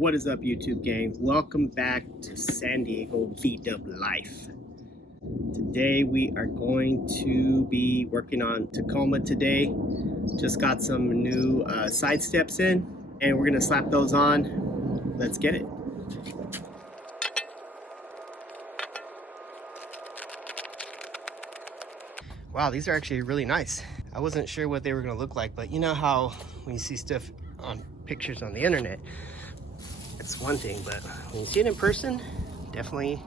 What is up, YouTube gang? Welcome back to San Diego VW Life. Today we are going to be working on Tacoma today. Just got some new side steps in and we're gonna slap those on. Let's get it. Wow, these are actually really nice. I wasn't sure what they were gonna look like, but you know how when you see stuff on pictures on the internet, it's one thing, but when you see it in person, definitely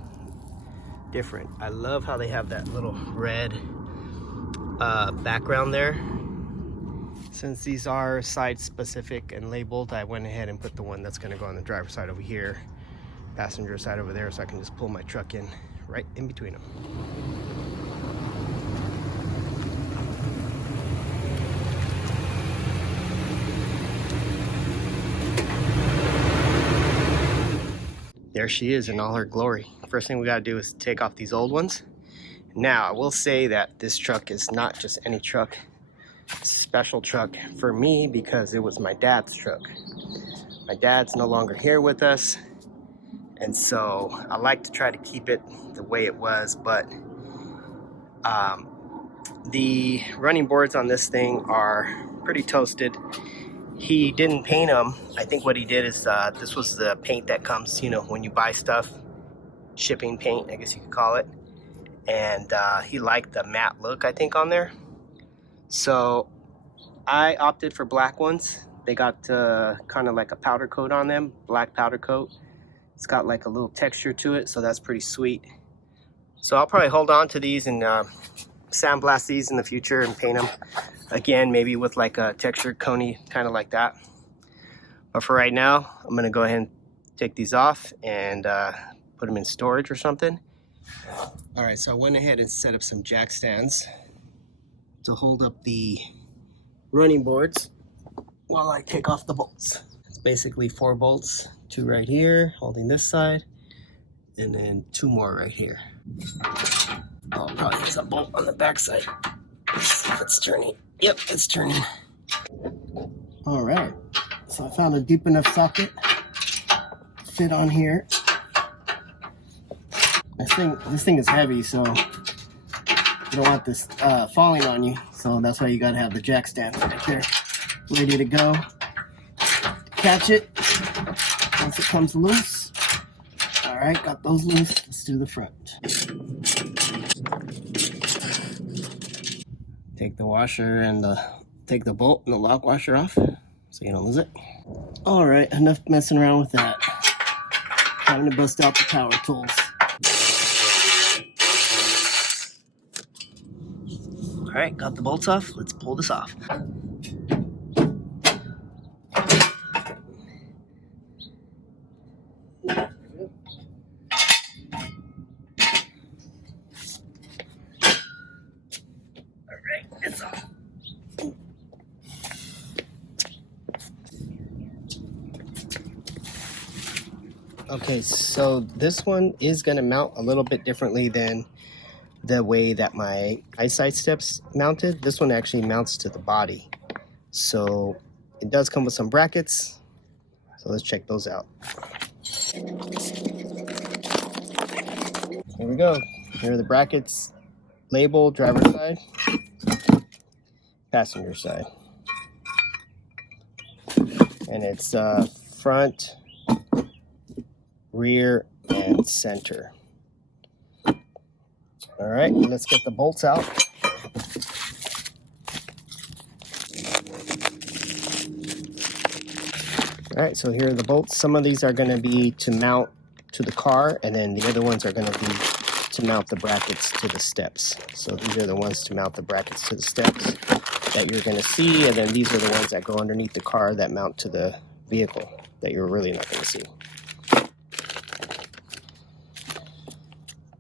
different. I love how they have that little red background there. Since these are side specific and labeled, I went ahead and put the one that's gonna go on the driver's side over here, passenger side over there, so I can just pull my truck in right in between them. There she is in all her glory. First thing we gotta do is take off these old ones. Now, I will say that this truck is not just any truck. It's a special truck for me because it was my dad's truck. My dad's no longer here with us, and so I like to try to keep it the way it was, but the running boards on this thing are pretty toasted. He didn't paint them. I think what he did is this was the paint that comes, you know, when you buy stuff, shipping paint, I guess you could call it. And he liked the matte look, I think, on there. So I opted for black ones. They got kind of like a powder coat on them, black powder coat. It's got like a little texture to it, so that's pretty sweet. So I'll probably hold on to these and sandblast these in the future and paint them again, maybe with like a textured coney, kind of like that. But for right now, I'm gonna go ahead and take these off and put them in storage or something. All right, so I went ahead and set up some jack stands to hold up the running boards while I take off the bolts. It's basically 4 bolts, 2 right here holding this side, and then 2 more right here. I'll probably use a bolt on the back side. Let's see if it's turning. Yep, it's turning. All right, so I found a deep enough socket to fit on here. This thing is heavy, so you don't want this falling on you. So that's why you gotta have the jack stand right there, ready to go. Catch it once it comes loose. All right, got those loose. Let's do the front. Take the washer and take the bolt and the lock washer off so you don't lose it. All right, enough messing around with that. Time to bust out the power tools. All right, got the bolts off. Let's pull this off. Okay, so this one is going to mount a little bit differently than the way that my eyesight steps mounted. This one actually mounts to the body. So it does come with some brackets. So let's check those out. Here we go. Here are the brackets labeled: driver's side, passenger side. And it's front, rear, and center. All right, let's get the bolts out. All right, so here are the bolts. Some of these are going to be to mount to the car, and then the other ones are going to be to mount the brackets to the steps. So these are the ones to mount the brackets to the steps that you're going to see, and then these are the ones that go underneath the car that mount to the vehicle that you're really not going to see.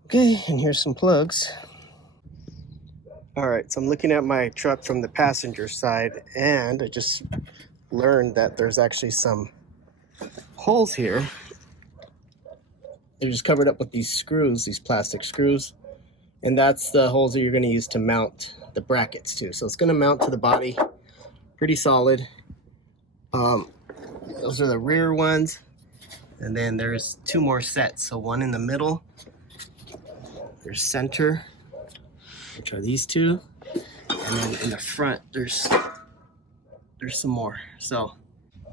Okay, and here's some plugs. All right, so I'm looking at my truck from the passenger side, and I just learned that there's actually some holes here. They're just covered up with these screws, these plastic screws, and that's the holes that you're going to use to mount the brackets to. So it's going to mount to the body, pretty solid. Those are the rear ones. And then there's 2 more sets. So one in the middle, there's center, which are these 2. And then in the front, there's some more. So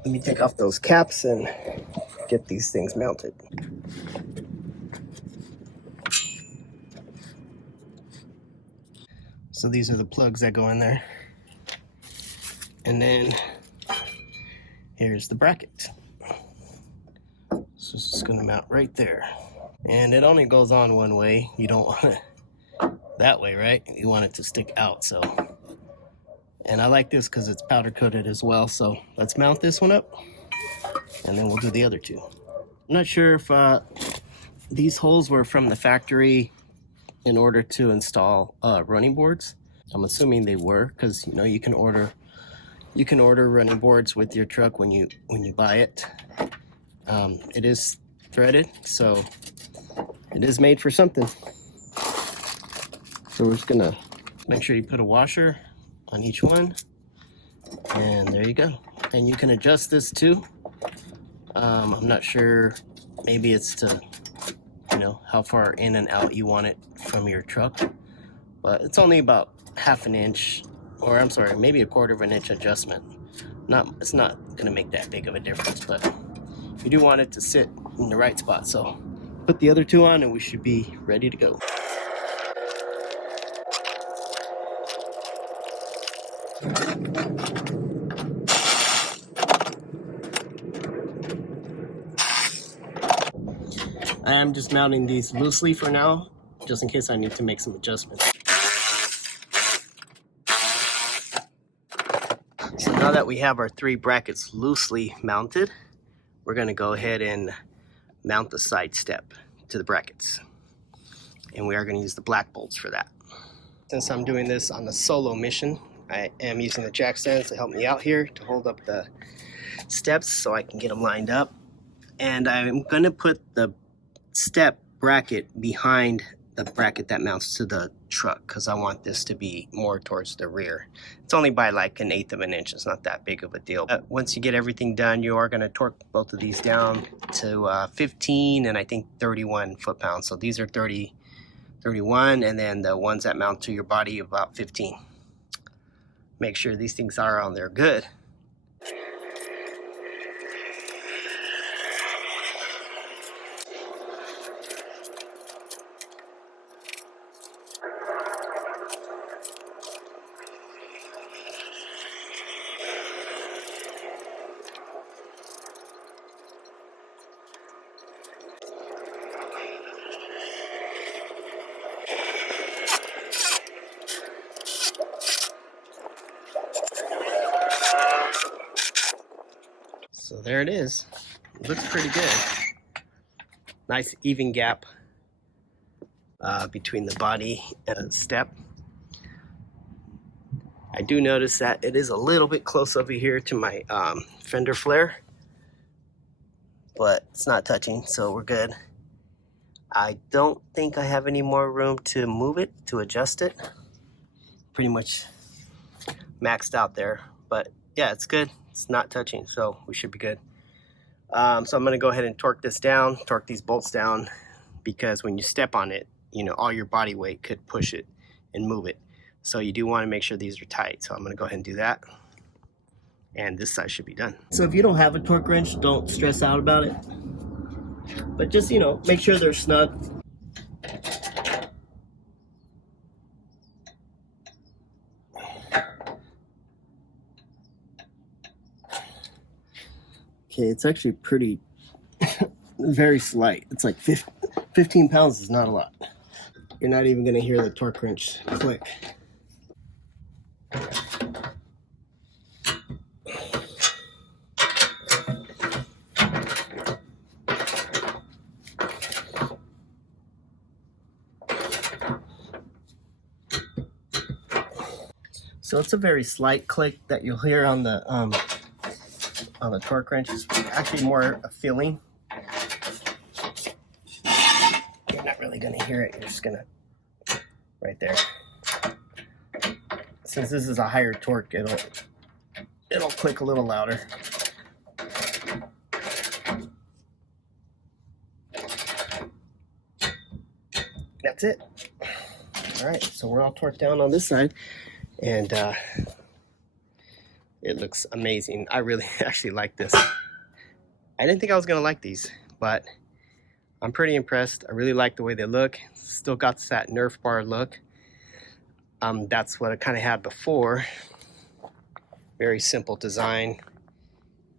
let me take off those caps and get these things mounted. So these are the plugs that go in there. And then here's the bracket. So this is gonna mount right there. And it only goes on one way. You don't want it that way, right? You want it to stick out, so. And I like this because it's powder coated as well. So let's mount this one up and then we'll do the other 2. I'm not sure if these holes were from the factory in order to install running boards. I'm assuming they were, because you know you can order running boards with your truck when you buy it. It is threaded, so it is made for something. So we're just gonna make sure you put a washer on each one, and there you go. And you can adjust this too. I'm not sure, maybe it's to, you know, how far in and out you want it from your truck, but it's only about 1/2 inch, or I'm sorry, maybe 1/4 inch adjustment. It's not gonna make that big of a difference, but you do want it to sit in the right spot. So put the other 2 on and we should be ready to go. I'm just mounting these loosely for now, just in case I need to make some adjustments. So now that we have our 3 brackets loosely mounted, we're gonna go ahead and mount the side step to the brackets. And we are gonna use the black bolts for that. Since I'm doing this on the solo mission, I am using the jack stands to help me out here to hold up the steps so I can get them lined up. And I'm gonna put the step bracket behind the bracket that mounts to the truck, because I want this to be more towards the rear. It's only by like 1/8 inch. It's not that big of a deal. Once you get everything done, you are going to torque both of these down to 15 and I think 31 foot-pounds. So these are 30, 31, and then the ones that mount to your body about 15. Make sure these things are on there good. So there it is. It looks pretty good. Nice even gap between the body and the step. I do notice that it is a little bit close over here to my fender flare, but it's not touching, so we're good. I don't think I have any more room to move it, to adjust it. Pretty much maxed out there, but yeah, it's good. It's not touching, so we should be good. So I'm going to go ahead and torque this down, torque these bolts down, because when you step on it, you know, all your body weight could push it and move it. So you do want to make sure these are tight. So I'm going to go ahead and do that. And this side should be done. So if you don't have a torque wrench, don't stress out about it. But just, you know, make sure they're snug. Okay, it's actually pretty, very slight. It's like 15 pounds is not a lot. You're not even going to hear the torque wrench click. So it's a very slight click that you'll hear on the torque wrench. It's actually more a feeling. You're not really going to hear it. You're just going to, right there. Since this is a higher torque, it'll click a little louder. that's it. All right, so we're all torqued down on this side, and it looks amazing. I really actually like this. I didn't think I was gonna like these, but I'm pretty impressed. I really like the way they look. Still got that Nerf bar look. That's what I kind of had before. Very simple design,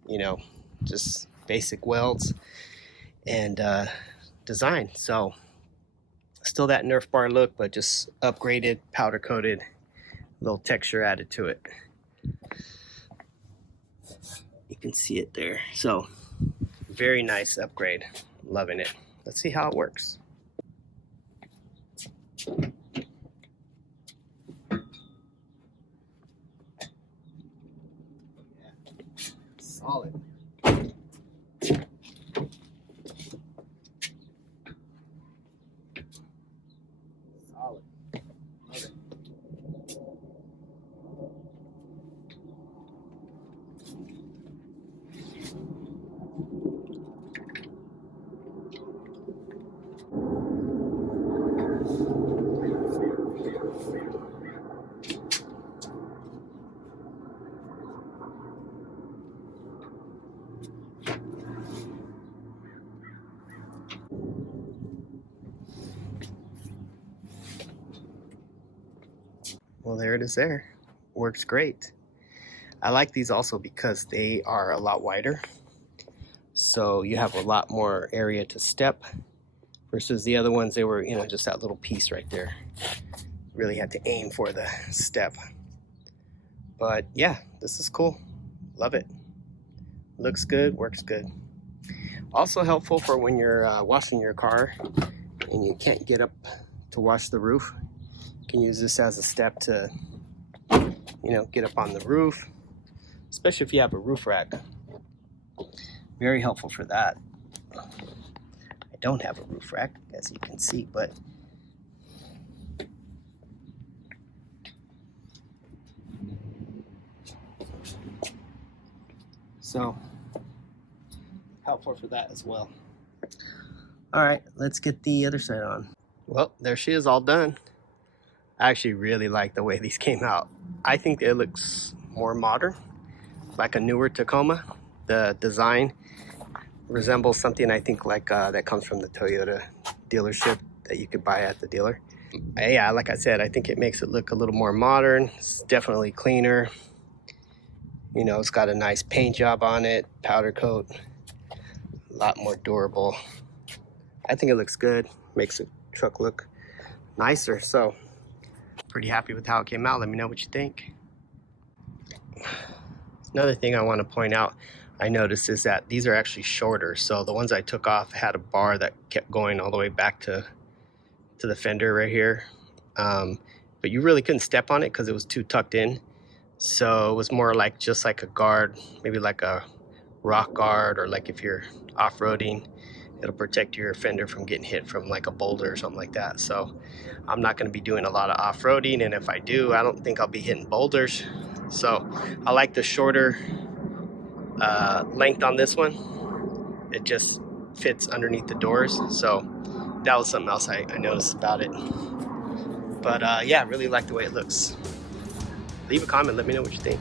you know, just basic welds and design. So still that Nerf bar look, but just upgraded, powder coated, little texture added to it. You can see it there. So very nice upgrade. Loving it. Let's see how it works. Solid. Solid. Love it. Well, there it is there. Works great. I like these also because they are a lot wider. So you have a lot more area to step versus the other ones, they were, you know, just that little piece right there. Really had to aim for the step. But yeah, this is cool. Love it. Looks good, works good. Also helpful for when you're washing your car and you can't get up to wash the roof. You can use this as a step to, you know, get up on the roof, especially if you have a roof rack. Very helpful for that. I don't have a roof rack, as you can see, but so helpful for that as well. All right, let's get the other side on. Well, there she is, all done. I actually really like the way these came out. I think it looks more modern, like a newer Tacoma. The design resembles something I think like that comes from the Toyota dealership that you could buy at the dealer. Yeah, like I said, I think it makes it look a little more modern. It's definitely cleaner. You know, it's got a nice paint job on it, powder coat, a lot more durable. I think it looks good, makes the truck look nicer. So pretty happy with how it came out. Let me know what you think. Another thing I want to point out, I noticed, is that these are actually shorter. So the ones I took off had a bar that kept going all the way back to the fender right here. But you really couldn't step on it because it was too tucked in. So it was more like just like a guard, maybe like a rock guard, or like if you're off-roading, it'll protect your fender from getting hit from like a boulder or something like that. So I'm not going to be doing a lot of off-roading, and if I do, I don't think I'll be hitting boulders. So I like the shorter length on this one. It just fits underneath the doors. So that was something else I noticed about it. But yeah, really like the way it looks. Leave a comment, let me know what you think.